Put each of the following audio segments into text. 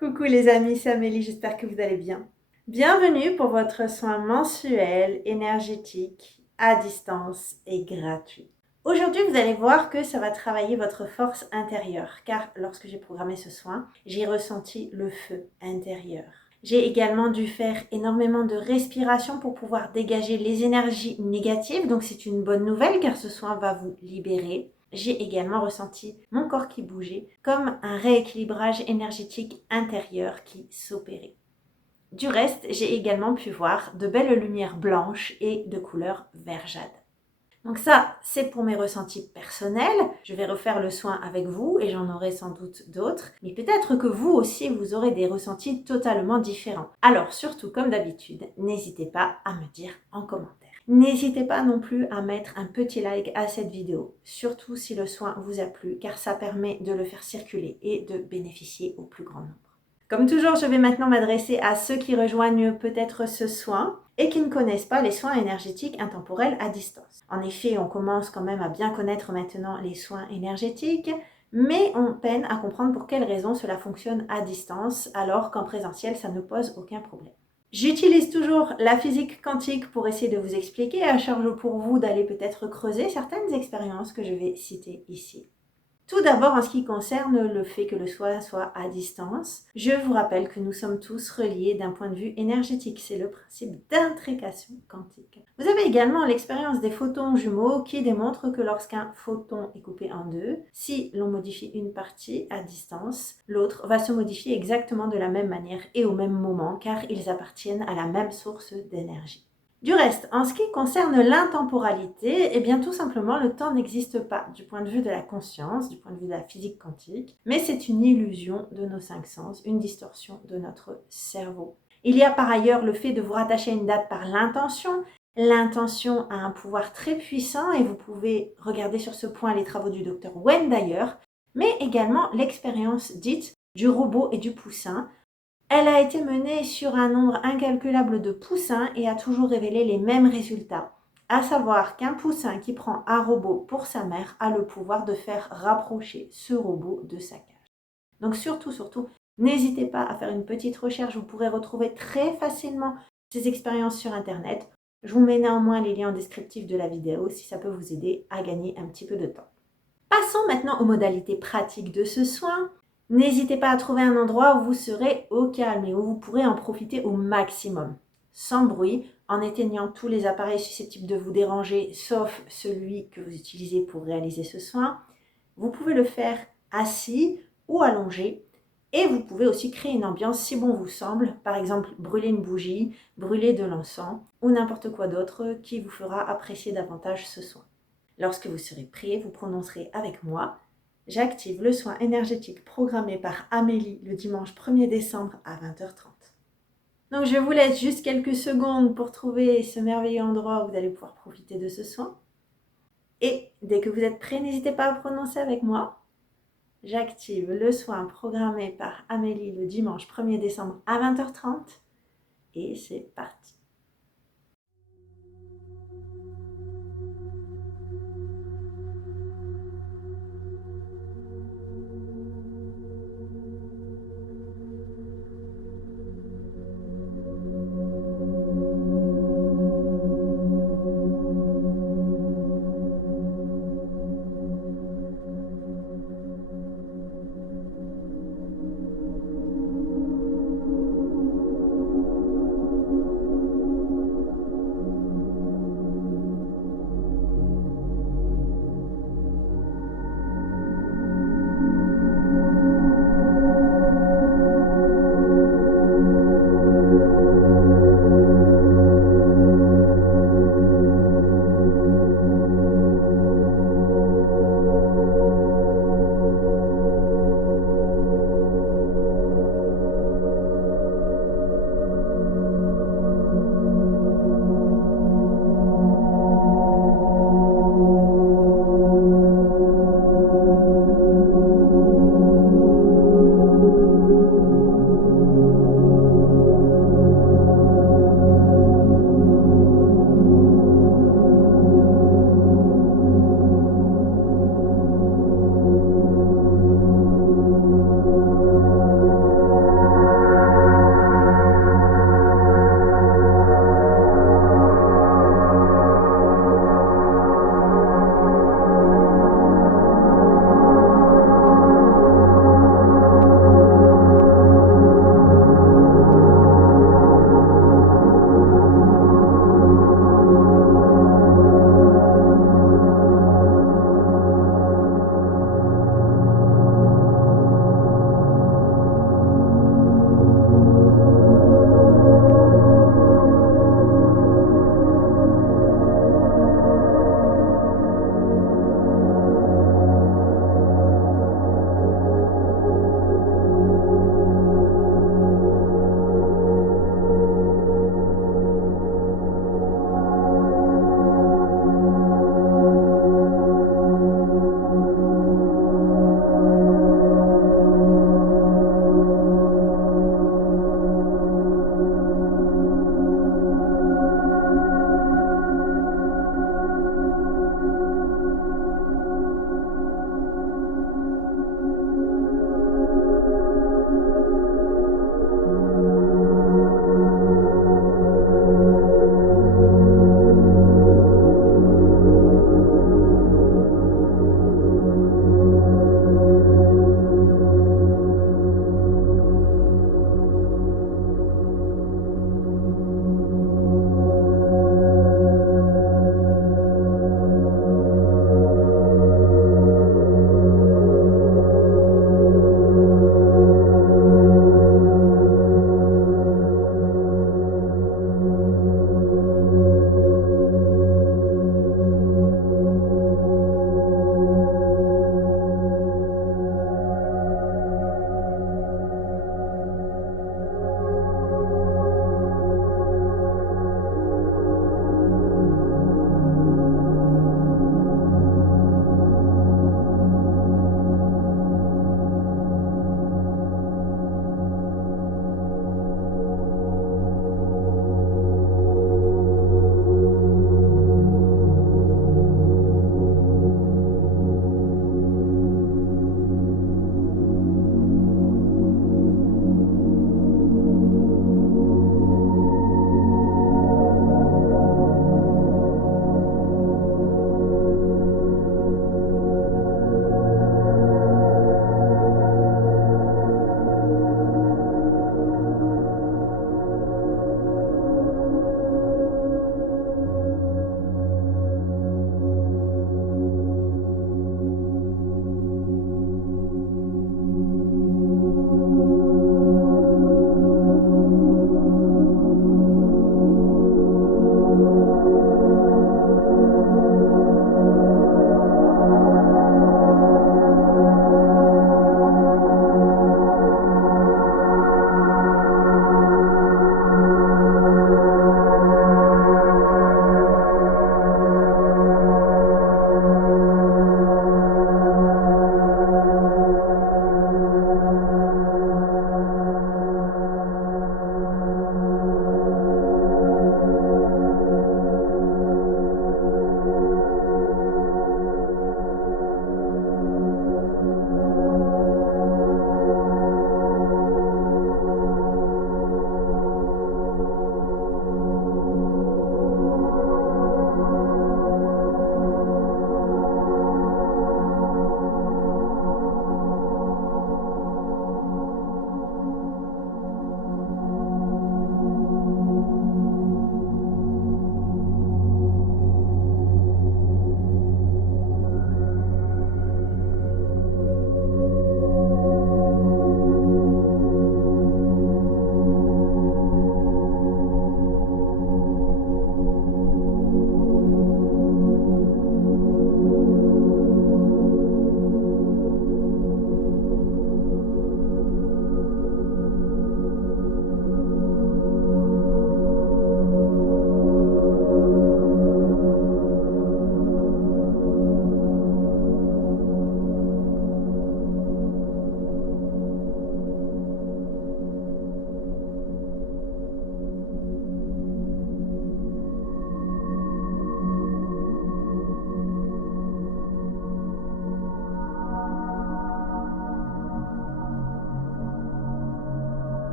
Coucou les amis, c'est Amélie, j'espère que vous allez bien. Bienvenue pour votre soin mensuel, énergétique, à distance et gratuit. Aujourd'hui, vous allez voir que ça va travailler votre force intérieure, car lorsque j'ai programmé ce soin, j'ai ressenti le feu intérieur. J'ai également dû faire énormément de respiration pour pouvoir dégager les énergies négatives, donc c'est une bonne nouvelle car ce soin va vous libérer. J'ai également ressenti mon corps qui bougeait, comme un rééquilibrage énergétique intérieur qui s'opérait. Du reste, j'ai également pu voir de belles lumières blanches et de couleur vert jade. Donc ça, c'est pour mes ressentis personnels. Je vais refaire le soin avec vous et j'en aurai sans doute d'autres. Mais peut-être que vous aussi, vous aurez des ressentis totalement différents. Alors surtout, comme d'habitude, n'hésitez pas à me dire en commentaire. N'hésitez pas non plus à mettre un petit like à cette vidéo, surtout si le soin vous a plu, car ça permet de le faire circuler et de bénéficier au plus grand nombre. Comme toujours, je vais maintenant m'adresser à ceux qui rejoignent peut-être ce soin et qui ne connaissent pas les soins énergétiques intemporels à distance. En effet, on commence quand même à bien connaître maintenant les soins énergétiques, mais on peine à comprendre pour quelles raisons cela fonctionne à distance, alors qu'en présentiel, ça ne pose aucun problème. J'utilise toujours la physique quantique pour essayer de vous expliquer, à charge pour vous d'aller peut-être creuser certaines expériences que je vais citer ici. Tout d'abord, en ce qui concerne le fait que le soin soit à distance, je vous rappelle que nous sommes tous reliés d'un point de vue énergétique. C'est le principe d'intrication quantique. Vous avez également l'expérience des photons jumeaux qui démontrent que lorsqu'un photon est coupé en deux, si l'on modifie une partie à distance, l'autre va se modifier exactement de la même manière et au même moment car ils appartiennent à la même source d'énergie. Du reste, en ce qui concerne l'intemporalité, eh bien tout simplement le temps n'existe pas du point de vue de la conscience, du point de vue de la physique quantique, mais c'est une illusion de nos cinq sens, une distorsion de notre cerveau. Il y a par ailleurs le fait de vous rattacher à une date par l'intention. L'intention a un pouvoir très puissant et vous pouvez regarder sur ce point les travaux du docteur Wen d'ailleurs, mais également l'expérience dite du robot et du poussin. Elle a été menée sur un nombre incalculable de poussins et a toujours révélé les mêmes résultats, à savoir qu'un poussin qui prend un robot pour sa mère a le pouvoir de faire rapprocher ce robot de sa cage. Donc surtout, n'hésitez pas à faire une petite recherche, vous pourrez retrouver très facilement ces expériences sur Internet. Je vous mets néanmoins les liens en descriptif de la vidéo si ça peut vous aider à gagner un petit peu de temps. Passons maintenant aux modalités pratiques de ce soin. N'hésitez pas à trouver un endroit où vous serez au calme et où vous pourrez en profiter au maximum, sans bruit, en éteignant tous les appareils susceptibles de vous déranger, sauf celui que vous utilisez pour réaliser ce soin. Vous pouvez le faire assis ou allongé et vous pouvez aussi créer une ambiance si bon vous semble, par exemple brûler une bougie, brûler de l'encens ou n'importe quoi d'autre qui vous fera apprécier davantage ce soin. Lorsque vous serez prêt, vous prononcerez avec moi « J'active le soin énergétique programmé par Amélie le dimanche 1er décembre à 20h30 ». Donc je vous laisse juste quelques secondes pour trouver ce merveilleux endroit où vous allez pouvoir profiter de ce soin. Et dès que vous êtes prêt, n'hésitez pas à prononcer avec moi « J'active le soin programmé par Amélie le dimanche 1er décembre à 20h30 ». Et c'est parti.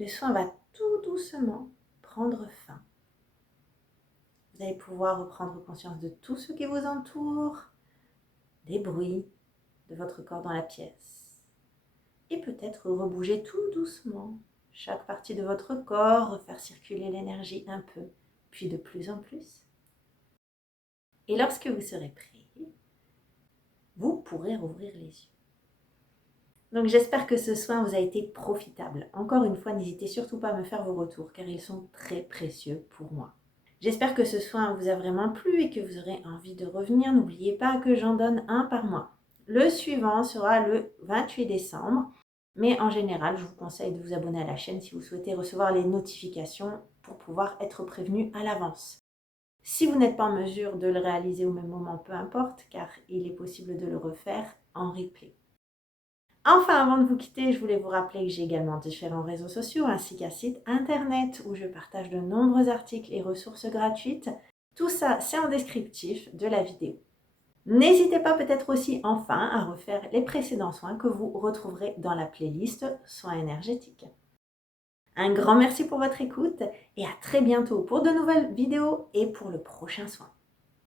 le soin va tout doucement prendre fin. Vous allez pouvoir reprendre conscience de tout ce qui vous entoure, des bruits de votre corps dans la pièce. Et peut-être rebouger tout doucement chaque partie de votre corps, refaire circuler l'énergie un peu, puis de plus en plus. Et lorsque vous serez prêt, vous pourrez rouvrir les yeux. Donc j'espère que ce soin vous a été profitable. Encore une fois, n'hésitez surtout pas à me faire vos retours car ils sont très précieux pour moi. J'espère que ce soin vous a vraiment plu et que vous aurez envie de revenir. N'oubliez pas que j'en donne un par mois. Le suivant sera le 28 décembre. Mais en général, je vous conseille de vous abonner à la chaîne si vous souhaitez recevoir les notifications pour pouvoir être prévenu à l'avance. Si vous n'êtes pas en mesure de le réaliser au même moment, peu importe, car il est possible de le refaire en replay. Enfin, avant de vous quitter, je voulais vous rappeler que j'ai également différents réseaux sociaux ainsi qu'un site internet où je partage de nombreux articles et ressources gratuites. Tout ça, c'est en descriptif de la vidéo. N'hésitez pas peut-être aussi enfin à refaire les précédents soins que vous retrouverez dans la playlist Soins énergétiques. Un grand merci pour votre écoute et à très bientôt pour de nouvelles vidéos et pour le prochain soin.